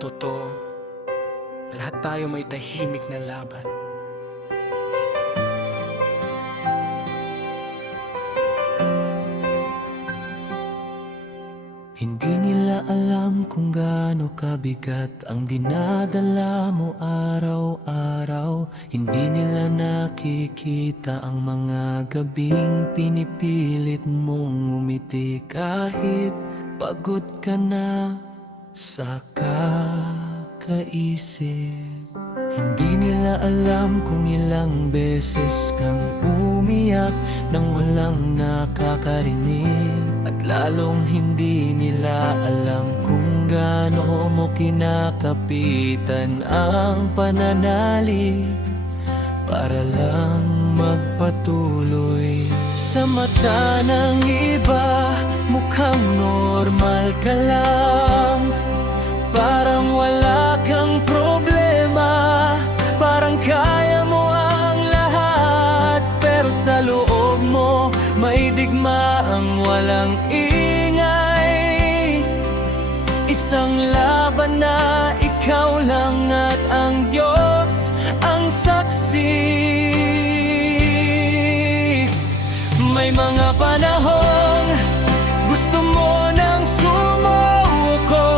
Totoo, lahat tayo may tahimik na laban. Hindi nila alam kung gaano kabigat ang dinadala mo araw-araw. Hindi nila nakikita ang mga gabing pinipilit mong umiti kahit pagod ka na sa kakaisip. Hindi nila alam kung ilang beses kang umiyak nang walang nakakarinig. At lalong hindi nila alam kung gaano mo kinakapitan ang pananalig para lang magpatuloy. Sa mata ng iba, mukhang normal ka lang. Parang wala kang problema, parang kaya mo ang lahat. Pero sa loob mo, may digmaang walang ingay. Isang laban na ikaw lang at ang Diyos ang saksi. May mga panahong gusto mo nang sumuko,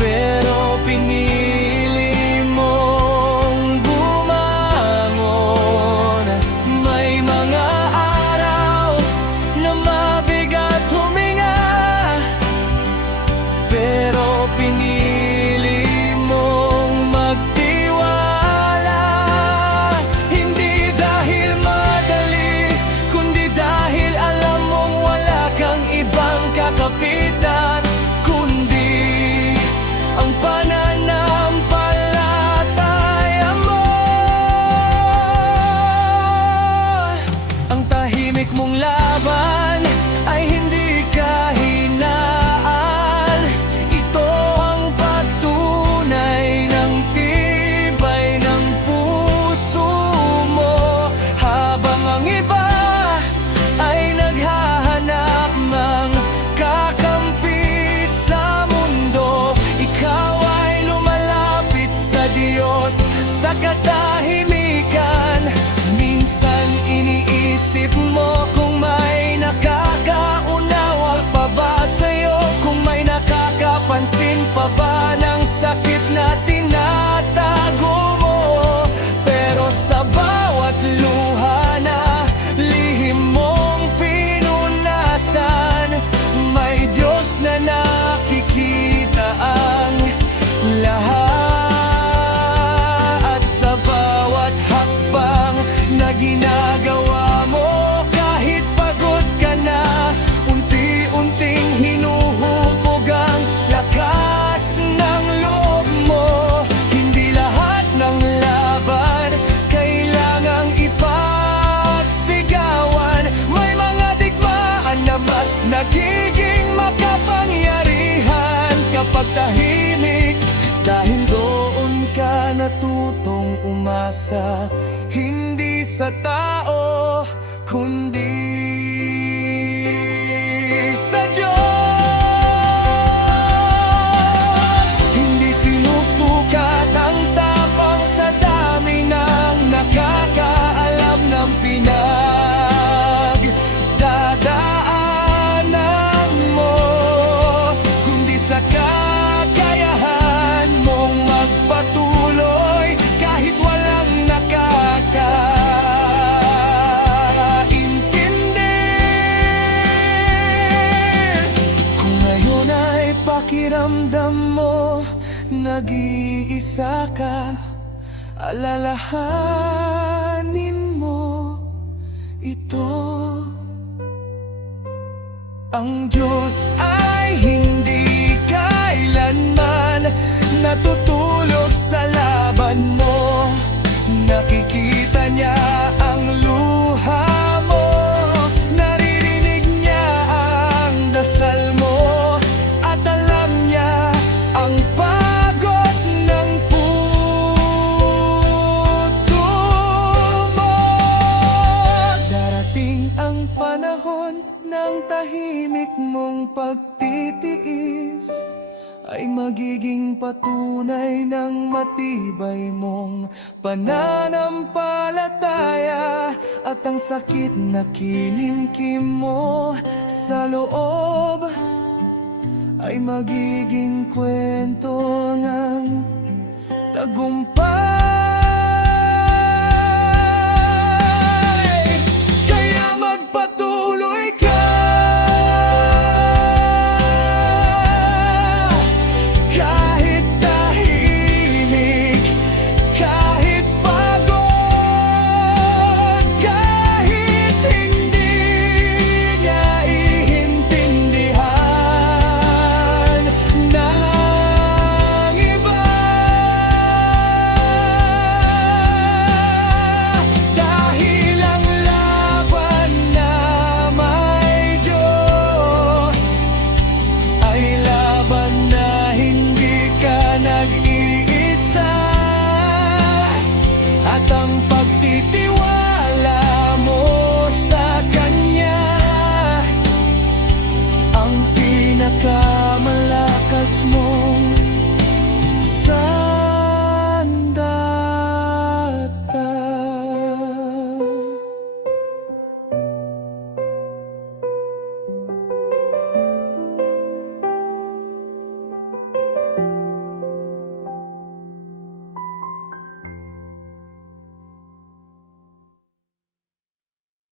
pero pinili mong bumangon. May mga araw na mabigat huminga, pero pinili mong magtiwala. Hindi dahil madali, kundi dahil alam mong wala kang ibang kakapitan kundi ang pananampalataya mo. Ang tahimik mong laban ay hindi kahinaan. Ito ang patunay ng tibay ng puso mo. Habang ang iba ay naghahanap ng kakampi sa mundo, ikaw ay lumalapit sa Diyos sa katahimikan. Minsan iniisip mo kung may nakakaunawa pa ba sa'yo, kung may nakakapansin pa ba ng sakit na tinatago mo. Pero sa bawat luha na lihim mong pinunasan, may Diyos na nakikita ang lahat. Sa bawat hakbang na ginagawa mo, kahit pagod ka na, unti-unting hinuhubog ang lakas ng loob mo. Hindi lahat ng laban kailangang ipagsigawan. May mga digmaan na mas nagiging makapangyarihan kapag tahimik, dahil doon ka natutong umasa, hindi sa tao kundi sa Diyos. Hindi sinusukat ang tapang sa dami ng nakakaalam ng pinagdadaanan mo, kundi sa kakayahan mong magpatuloy kahit walang nakakaintindi. Kung ngayon ay pakiramdam mo nag-iisa ka, alalahanin mo ito: ang Diyos ay hindi kailanman natutulog sa laban mo. Nakikita niya ang luha mo, naririnig niya ang dasal mo, at alam niya ang pagod ng puso mo. Darating ang panahon ng tahimik mong pagtitiis, ay magiging patunay ng matibay mong pananampalataya. At ang sakit na kinimkim mo sa loob ay magiging kwento ng tagumpay.